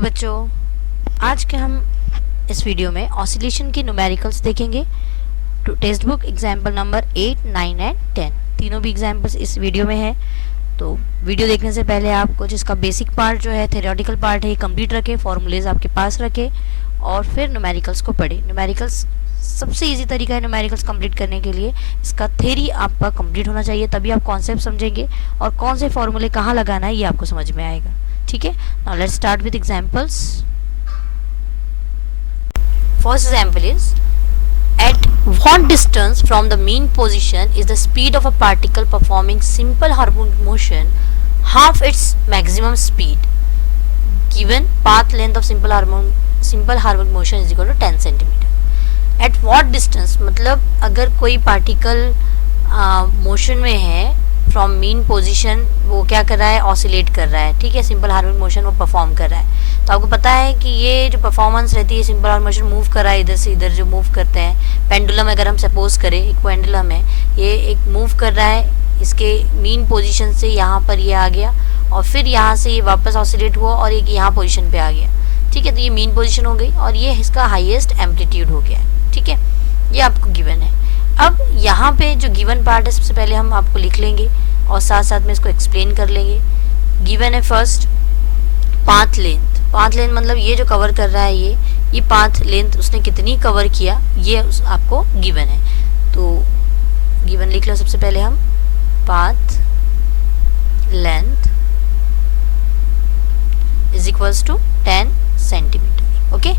Hello बच्चों, आज के हम इस वीडियो में ऑसिलेशन की न्यूमेरिकल्स देखेंगे। Text book example number 8, 9 and 10 तीनों भी एग्जाम्पल्स इस वीडियो में है। तो वीडियो देखने से पहले आपको जिसका बेसिक पार्ट जो है थ्योरेटिकल पार्ट है ये कंप्लीट रखें, फॉर्मूलेज आपके पास रखें और फिर न्यूमेरिकल्स को पढ़ें। न्यूमेरिकल्स सबसे इजी तरीका है न्यूमेरिकल्स कंप्लीट करने के लिए, इसका थ्योरी आपका कंप्लीट होना चाहिए, तभी आप कॉन्सेप्ट समझेंगे और कौन से फॉर्मूले कहाँ लगाना है ये आपको समझ में आएगा। ठीक है, now let's start with examples. First example is at what distance from the mean position is the speed of a particle performing simple harmonic motion half its maximum speed? Given path length of simple harmonic motion is equal to 10 centimeter. At what distance मतलब अगर कोई particle motion में है from mean position, वो क्या कर रहा है, ऑसिलेट कर रहा है। ठीक है, सिंपल हार्मोनिक मोशन वो परफॉर्म कर रहा है। तो आपको पता है कि ये जो परफॉर्मेंस रहती है, सिंपल हार्मोनिक मोशन मूव कर रहा है इधर से इधर, जो मूव करते हैं पेंडुलम, अगर हम सपोज करें एक पेंडुलम है, ये एक मूव कर रहा है इसके मीन पोजीशन से, यहाँ पर ये आ गया और फिर यहाँ से ये वापस ऑसिलेट हुआ और एक यहाँ पोजीशन पे आ गया। ठीक है, तो ये मीन पोजीशन हो गई और ये इसका हाईएस्ट एम्पलीट्यूड हो गया है। ठीक है, ये आपको गिवन है। अब यहाँ पे जो गिवन पार्ट है सबसे पहले हम आपको लिख लेंगे और साथ साथ में इसको एक्सप्लेन कर लेंगे। गिवन है first path length. Path length मतलब ये जो कवर कर रहा है ये पाथ लेंथ उसने कितनी कवर किया ये आपको गिवन है। तो गिवन लिख लो सबसे पहले हम, path length is equals to 10 centimetre. Okay,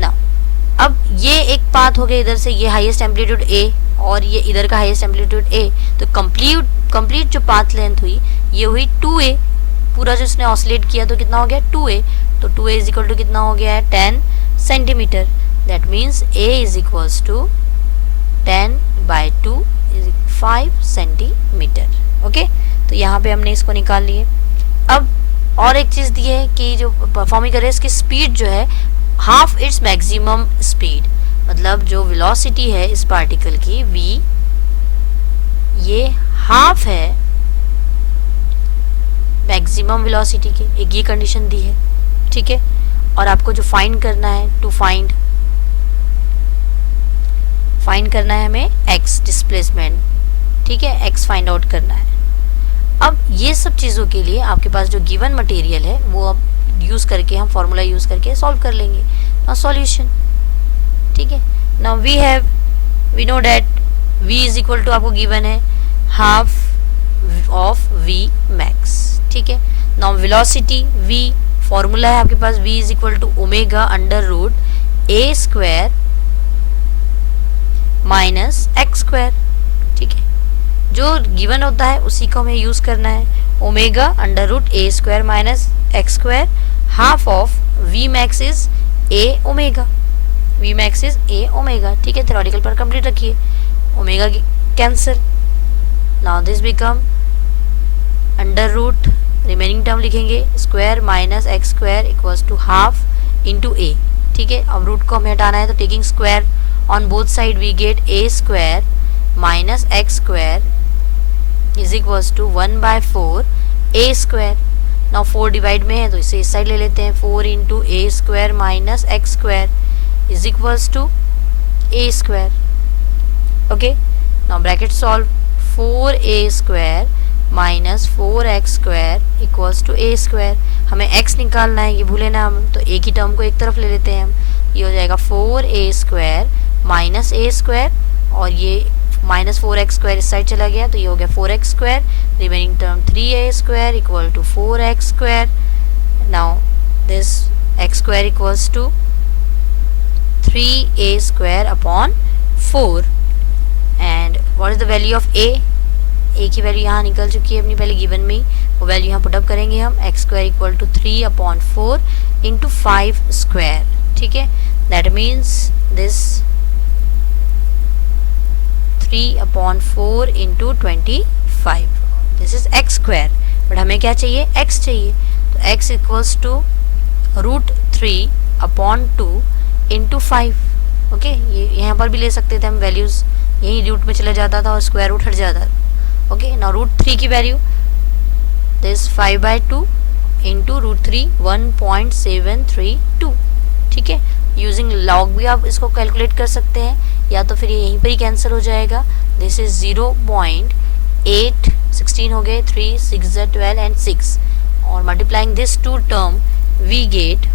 now अब ये एक पाथ हो गया, इधर से ये हाईएस्ट एम्पलीट्यूड ए और ये इधर का हाईएस्ट एम्पलीट्यूड ए, तो कंप्लीट जो पाथ लेंथ हुई ये हुई 2a। पूरा जो इसने ऑसिलेट किया तो कितना हो गया 2a, तो 2a इज इक्वल टू कितना हो गया है 10 centimetre. That means a is equals to 10/2 is 5 centimetre. Okay, तो यहाँ पे हमने इसको निकाल लिए। अब और एक चीज़ दी है कि जो परफॉर्मिंग करे इसकी स्पीड जो है हाफ इट्स मैक्सिमम स्पीड, मतलब जो वेलोसिटी है इस पार्टिकल की v, ये हाफ है मैक्सिमम वेलोसिटी के, एक ये कंडीशन दी है। ठीक है, और आपको जो फाइंड करना है, टू फाइंड करना है हमें x डिस्प्लेसमेंट। ठीक है, x फाइंड आउट करना है। अब ये सब चीज़ों के लिए आपके पास जो गिवन मटेरियल है वो अब यूज़ करके हम फॉर्मूला यूज़ करके सॉल्व कर लेंगे। Now solution. ठीक है, now we know that v is equal to आपको गिवन है हाफ ऑफ v मैक्स। ठीक है, नाउ वेलोसिटी v फॉर्मूला है आपके पास, v is equal to omega under root a square minus x square. ठीक है, जो गिवन होता है उसी को हमें यूज़ करना है, omega under root a square minus x square, half of v max is a omega, v max is a omega. ठीक है, थ्योरेटिकल पर कंप्लीट रखिए, omega cancel, now this become under root, remaining term लिखेंगे square minus x square equals to half into a। ठीक है, अब root को हमें हटाना है तो taking square on both side we get a square minus x square is equals to 1/4 a square. Now 4 divide में है तो इसे इस साइड ले लेते हैं, 4 into a square minus x square is equals to a square. Okay, now bracket solve, 4a square minus 4x square equals to a square. हमें x निकालना है, ये भूले ना हम, तो a की टर्म को एक तरफ ले लेते हैं हम, ये हो जाएगा 4a square minus a square और ये माइनस 4x स्क्वायर इस साइड चला गया तो ये हो गया 4x square, remaining term 3a square equal to 4x square. Now this x square equals to 3a square upon 4 and what is the value of a की वैल्यू यहाँ निकल चुकी है अपनी पहले गिवन में ही, वो वैल्यू यहाँ पुटअप करेंगे हम, x square equal to 3/4 into 5 square. ठीक है, that means this 3/4 into 25, this is x square, but हमें क्या चाहिए, x चाहिए, तो x equals to √3/2 into 5। Okay, ये यहाँ पर भी ले सकते थे हम वैल्यूज, यही रूट में चला जाता था और स्क्वायर रूट हट जाता था। ओके, नाउ √3 की वैल्यू दिस 5/2 इंटू √3 1.732, ठीक है। यूजिंग लॉग भी आप इसको कैलकुलेट कर सकते हैं, या तो फिर ये यहीं पर ही कैंसिल हो जाएगा। दिस इज 0.8, 16 हो गए, 3 6 12 एंड 6, और multiplying this two term we get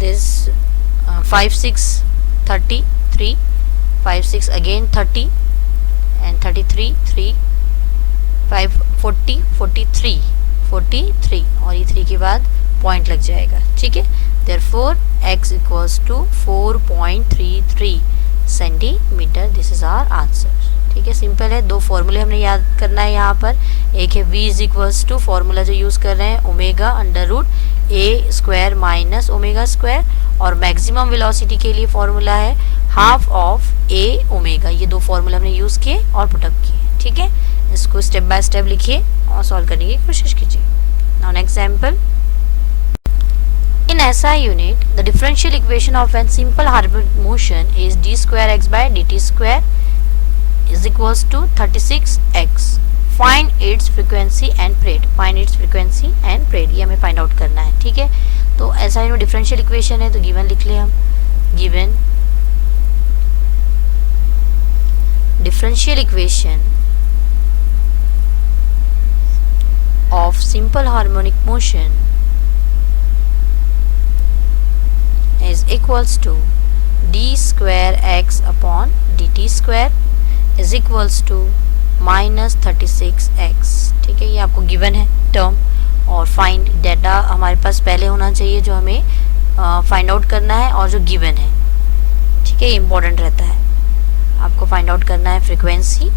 this 5 6 33, 5 6 again 30 and 33 3 5 40 43 43, और ये 3 के बाद पॉइंट लग जाएगा, ठीक है। Therefore x equals to 4.33 centimetre. This is our answer, ठीक है। सिंपल है, दो फॉर्मूले हमने याद करना है यहाँ पर। एक है v is equals to, formula जो यूज़ कर रहे हैं, omega under root a square minus omega square, और मैक्सिमम वेलोसिटी के लिए फॉर्मूला है हाफ ऑफ a ओमेगा। ये दो फॉर्मूला हमने यूज़ किए और पुटअप किए, ठीक है। इसको स्टेप बाय स्टेप लिखिए और सॉल्व करने की कोशिश कीजिए। Now next example, in SI unit the differential equation of an simple harmonic motion is d square x by dt square is equals to 36x. Find its frequency and period. Find its frequency and period, ये हमें find out करना है, ठीक है। तो SI में differential equation है, तो गिवन लिख ले हम। Given differential equation of simple harmonic motion is equals to d square x upon dt square is equals to minus 36x, ठीक है। ये आपको गिवन है टर्म, और फाइंड डाटा हमारे पास पहले होना चाहिए जो हमें फाइंड आउट करना है, और जो गिवन है, ठीक है, इम्पोर्टेंट रहता है। आपको फाइंड आउट करना है फ्रीक्वेंसी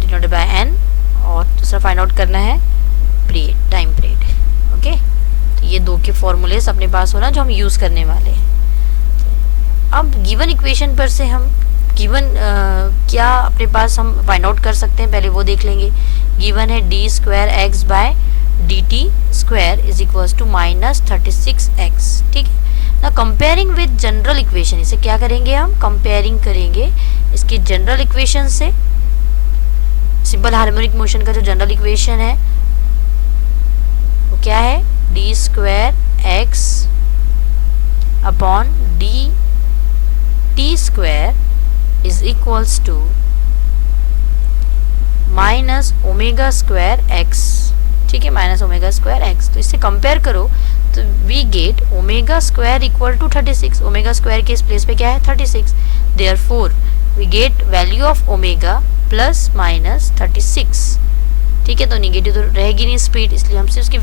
डिनोटेड बाय n, और दूसरा फाइंड आउट करना है पीरियड, टाइम पीरियड, ओके। तो ये दो के फॉर्मूलेस अपने पास होना जो हम यूज़ करने वाले हैं। अब गिवन इक्वेशन पर से हम गिवन क्या अपने पास हम फाइंड आउट कर सकते हैं, पहले वो देख लेंगे। गिवन है d square x by d t square is equals to minus 36x, ठीक है ना। कंपेयरिंग विद जनरल इक्वेशन, इसे क्या करेंगे हम, कंपेयरिंग करेंगे इसकी जनरल इक्वेशन से। सिंपल हार्मोनिक मोशन का जो जनरल इक्वेशन है वो क्या है, d square x upon d t square is equals to minus omega square x, ठीक है, माइनस ओमेगा स्क्वायर एक्स। तो इससे कंपेयर करो तो we get omega square equal to 36। Omega square के इस प्लेस पे क्या है, 36। Therefore we get value of omega plus minus 36, ठीक है। तो निगेटिव तो रहेगी नहीं स्पीड, इसलिए हम सिर्फ उसकी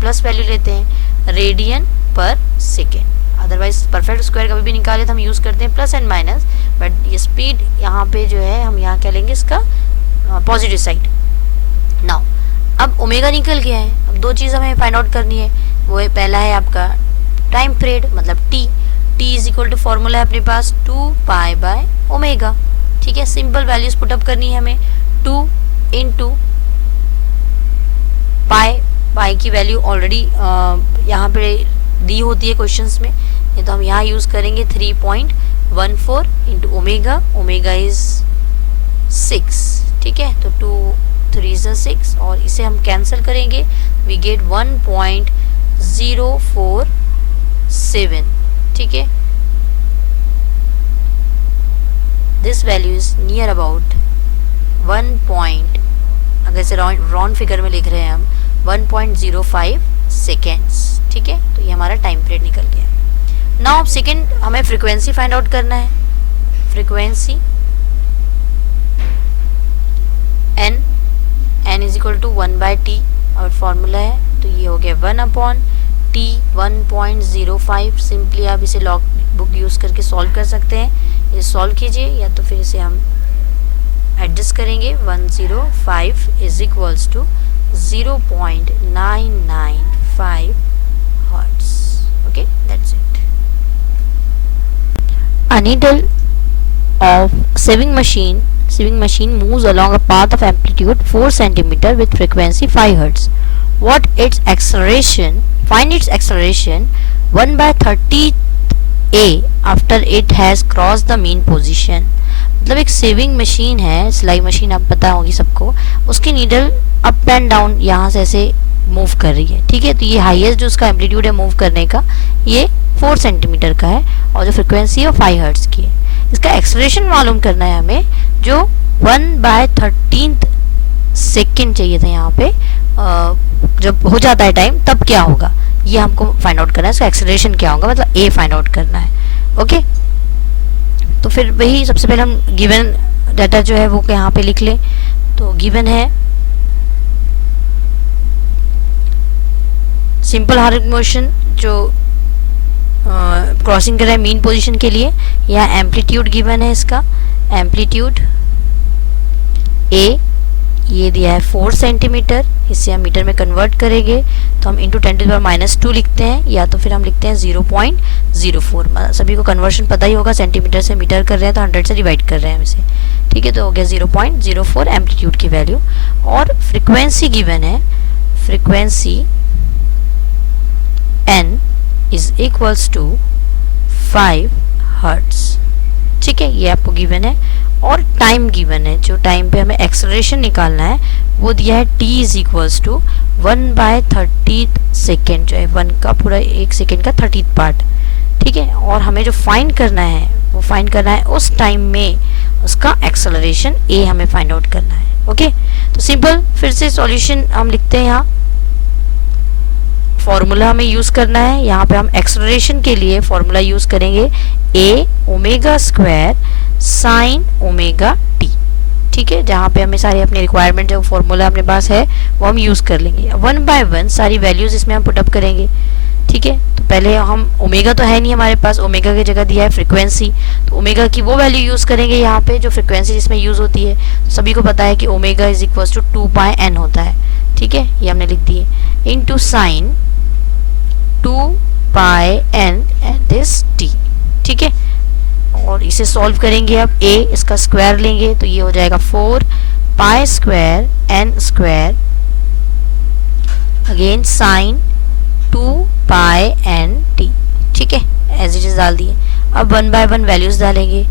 प्लस वैल्यू लेते हैं, रेडियन पर सेकेंड। अदरवाइज परफेक्ट स्क्वायर कभी भी निकाले तो हम यूज़ करते हैं प्लस एंड माइनस, बट ये स्पीड यहाँ पे जो है हम यहाँ क्या लेंगे, इसका पॉजिटिव साइड। नाउ अब ओमेगा निकल गया है, अब दो चीज़ हमें फाइंड आउट करनी है। वो है, पहला है आपका टाइम पीरियड, मतलब t. T is equal to formula है अपने पास 2 पाई बाय ओमेगा, ठीक है। सिंपल वैल्यूज पुटअप करनी है हमें, 2 इंटू पाई। पाई की वैल्यू ऑलरेडी यहाँ पे दी होती है क्वेश्चंस में, ये तो हम यहाँ यूज़ करेंगे 3.14 इंटू ओमेगा। ओमेगा इज 6, ठीक है। तो 2 3 is 6, और इसे हम कैंसिल करेंगे, वी गेट 1.047, ठीक है। This value is near about 1 point, अगर इसे राउंड फिगर में लिख रहे हैं हम, 1.05 सेकेंड्स, ठीक है। तो ये हमारा टाइम पीरियड निकल गया। नाउ अब सेकेंड हमें फ्रीक्वेंसी फाइंड आउट करना है। Frequency n is equal to 1 by t, और फॉर्मूला है, तो ये हो गया 1 अपॉन टी 1.05। सिंपली आप इसे लॉग बुक यूज़ करके सॉल्व कर सकते हैं। इसे सॉल्व कीजिए, या तो फिर इसे हम एडजस्ट करेंगे। 105 is equals to 0.995 hertz, okay, that's it. A needle of sewing machine moves along a path of amplitude 4 cm with frequency 5 Hz. What its acceleration? Find its acceleration 1/30 a after it has crossed the mean position. मतलब एक saving machine है, सिलाई machine, आप पता होगी सबको, उसकी needle up and down यहाँ से ऐसे मूव कर रही है, ठीक है। तो ये हाईएस्ट जो उसका एम्पलीट्यूड है मूव करने का, ये 4 सेंटीमीटर का है, और जो फ्रिक्वेंसी है वो 5 हर्ट्ज की है। इसका एक्सेलरेशन मालूम करना है हमें, जो 1/13 सेकेंड चाहिए था यहाँ पे, जब हो जाता है टाइम तब क्या होगा ये हमको फाइंड आउट करना है। इसका एक्सेलरेशन क्या होगा, मतलब ए फाइंड आउट करना है। ओके, तो फिर वही सबसे पहले हम गिवन डाटा जो है वो यहाँ पे लिख लें। तो गिवन है सिंपल हार्मोनिक मोशन जो क्रॉसिंग कर रहा है मीन पोजीशन के लिए, या एम्पलीट्यूड गिवन है, इसका एम्पलीट्यूड ए ये दिया है 4 सेंटीमीटर, इसे हम मीटर में कन्वर्ट करेंगे तो हम इंटू 10⁻² लिखते हैं, या तो फिर हम लिखते हैं 0.04। सभी को कन्वर्शन पता ही होगा, सेंटीमीटर से मीटर कर रहे हैं तो 100 से डिवाइड कर रहे हैं हम इसे, ठीक है। तो हो गया 0.04 एम्पलीट्यूड की वैल्यू। और फ्रिक्वेंसी गिवन है, frequency n is equals to 5 hertz, ठीक है, ये आपको गिवन है। और टाइम गिवन है, जो टाइम पे हमें एक्सेलरेशन निकालना है वो दिया है t is equals to 1/30 second, जो है 1 का पूरा 1 सेकेंड का 30th पार्ट, ठीक है। और हमें जो फाइंड करना है वो फाइंड करना है उस टाइम में उसका एक्सेलरेशन a हमें फाइंड आउट करना है। ओके, तो सिंपल फिर से सॉल्यूशन हम लिखते हैं। यहाँ फॉर्मूला हमें यूज करना है, यहाँ पे हम एक्सेलरेशन के लिए फॉर्मूला यूज करेंगे a omega square sine omega T, ठीक है। जहाँ पे हमें सारी अपनी रिक्वायरमेंट जो फॉर्मूला अपने पास है वो हम यूज कर लेंगे। 1 बाय 1 सारी वैल्यूज इसमें हम पुटअप करेंगे, ठीक है। तो पहले हम ओमेगा तो है नहीं हमारे पास, ओमेगा की जगह दिया है फ्रीक्वेंसी, तो ओमेगा की वो वैल्यू यूज करेंगे यहाँ पे जो फ्रीक्वेंसी जिसमें यूज होती है। तो सभी को पता है कि omega is equal to 2πn होता है, ठीक है, ये हमने लिख दिए, into sine 2πn and this t, ठीक है। और इसे सॉल्व करेंगे अब, a इसका स्क्वायर लेंगे तो ये हो जाएगा 4π square n square again sine 2πn t, ठीक है, एज इट इज डाल दिए। अब 1 बाय 1 वैल्यूज डालेंगे।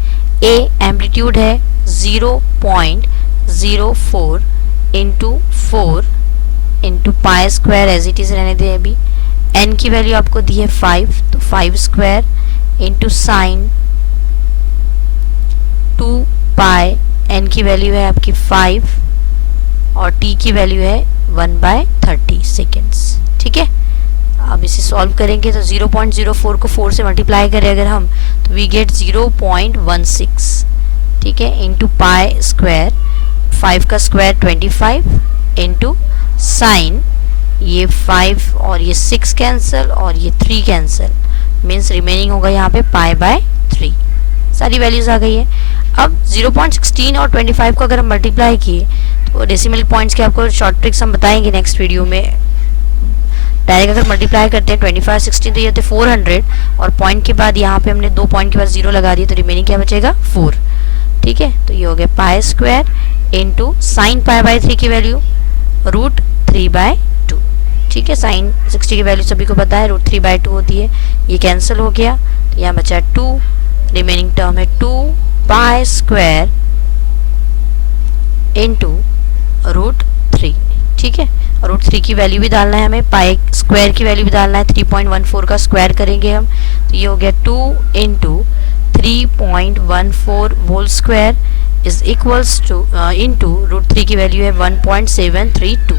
a एम्पलीट्यूड है 0.04 into 4 into pi square, as it is रहने दें अभी। n की वैल्यू आपको दी है 5, तो 5 स्क्वायर इंटू साइन 2π, n की वैल्यू है आपकी 5 और t की वैल्यू है 1/30 सेकेंड्स, ठीक है। अब इसे सॉल्व करेंगे तो 0.04 को 4 से मल्टीप्लाई करें अगर हम, तो वी गेट 0.16, ठीक है, इंटू पाई स्क्वायर, 5 का स्क्वायर 25 इंटू साइन, ये 5 और ये 6 कैंसिल और ये 3 कैंसिल, मीन्स रिमेनिंग होगा यहाँ पे π/3। सारी वैल्यूज आ गई है। अब 0.16 और 25 को अगर हम मल्टीप्लाई किए तो डेसिमल पॉइंट्स के आपको शॉर्ट ट्रिक्स हम बताएंगे नेक्स्ट वीडियो में। डायरेक्ट अगर मल्टीप्लाई करते हैं 25 16 तो ये होते 400, और पॉइंट के बाद यहाँ पे हमने 2 पॉइंट के बाद 0 लगा दिया तो रिमेनिंग क्या बचेगा 4, ठीक है। तो ये हो गया पाई स्क्वायर इंटू साइन π/3 की वैल्यू √3/2, ठीक है। साइन 60 की वैल्यू सभी को पता है √3/2 होती है, ये कैंसिल हो गया तो यहाँ बचा 2, रिमेनिंग टर्म है 2π स्क्वायर इंटू √3, ठीक है। √3 की वैल्यू भी डालना है हमें, पाई स्क्वायर की वैल्यू भी डालना है, 3.14 का स्क्वायर करेंगे हम तो ये हो गया 2 into 3.14 whole square is equals to into √3 की वैल्यू है 1.732।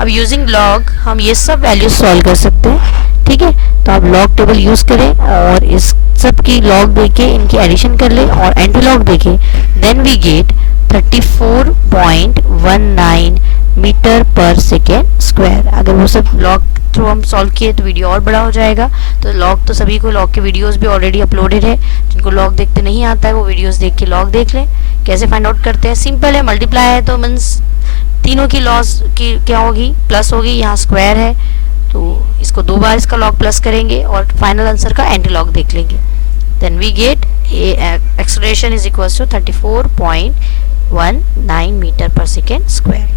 अब यूजिंग लॉग हम ये सब वैल्यूज सॉल्व कर सकते हैं, ठीक है। तो आप लॉग टेबल यूज करें और इस सब की लॉग देके इनकी एडिशन कर लें और एंटी लॉग देखें, then we gate 34.19 metre per second square. अगर वो सब लॉग थ्रू हम सॉल्व किए तो वीडियो और बड़ा हो जाएगा। तो लॉग तो सभी को, लॉग के वीडियोस भी ऑलरेडी अपलोडेड है, जिनको लॉग देखते नहीं आता है वो वीडियोस देख के लॉग देख लें। कैसे फाइंड आउट करते हैं, सिंपल है, मल्टीप्लाई है तो मीन्स तीनों की लॉस की क्या होगी, प्लस होगी, यहाँ स्क्वायर है तो इसको 2 बार इसका लॉग प्लस करेंगे और फाइनल आंसर का एंटी लॉग देख लेंगे। Then we get acceleration is equal to 34.19 metre per second square.